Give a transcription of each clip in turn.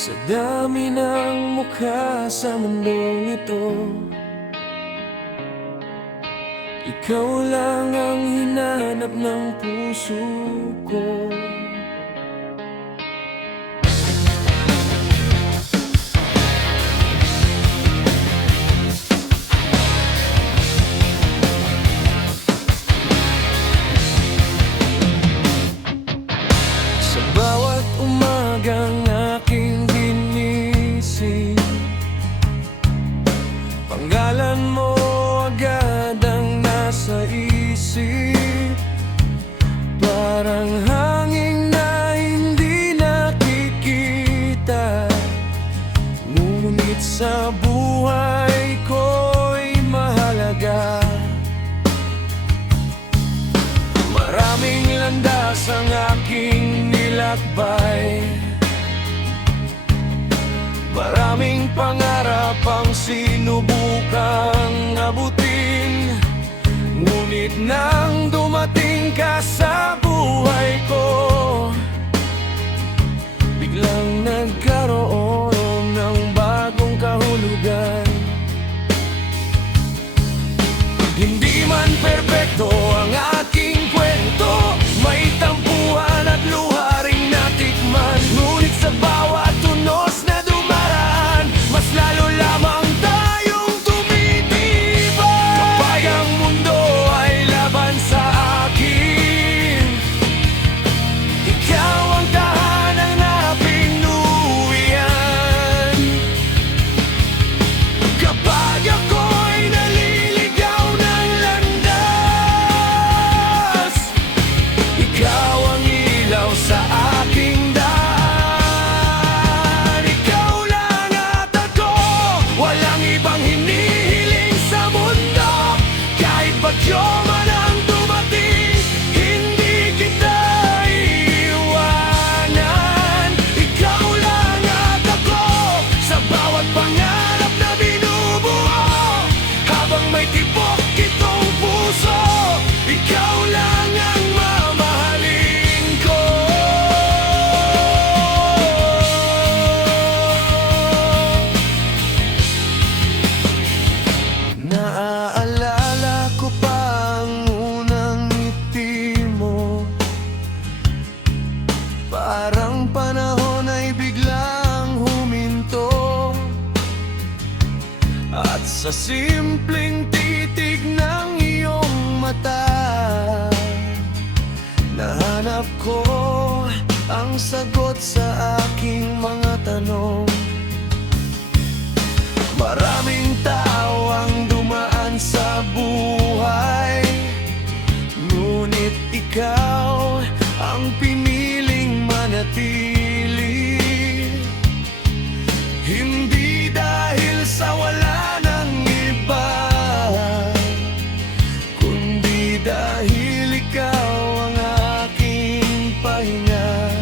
Sa dami ng mukha sa mundong ito, ikaw lang ang hinanap ng puso ko. Sa bawat umagang aking ginising, pangalan mo agad ang nasa isip. Parang hangin na hindi nakikita, ngunit sa buhay ko'y mahalaga. Maraming landas ang aking nilakbay, maraming pangarap ang sinubukang abutin, ngunit nang dumating ka sa buhay ko, biglang nagkaroon ng bagong kahulugan. Hindi man perpekto ang aking kwento, may tampuhan at luha ring natikman, ngunit sa bawat tunos na dumaraan, mas lalo lamang tayong tumitibay. Kapag ang mundo ay laban sa akin, ikaw ang tahanang napinuwian. Kapag ako'y naliligaw ng landas, ikaw ang ilaw sa aking daan. Ikaw lang at ako, walang ibang hinihiling sa mundo. Kahit bagyo man ang dumating, hindi kita iiwanan. Ikaw lang at ako, sa bawat pangarap na binubuo, habang may tibok itong puso, ikaw lang ang mamahalin ko. Naaalala ko pa ang unang ngiti mo, parang panahon ay biglang huminto, at sa simpleng titig ng iyong mata, nahanap ko ang sagot sa aking mga tanong. Maraming tao ang dumaan sa buhay, ngunit ikaw ang piniling manatili. Hindi dahil sa wala ng iba, kundi dahil ikaw ang aking pahinga.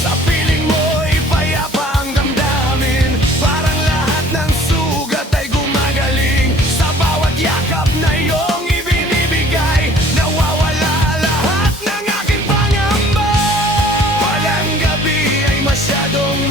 Sa piling mo'y payapa ang damdamin, parang lahat ng sugat ay gumagaling. Sa bawat yakap na iyong ibinibigay, nawawala lahat ng aking pangamba. Walang gabi ay masyadong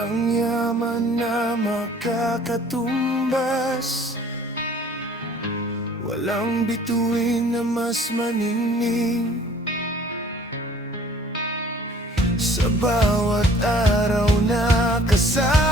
Walang yaman na makakatumbas, walang bituin na mas maningning. Sa bawat araw na kasama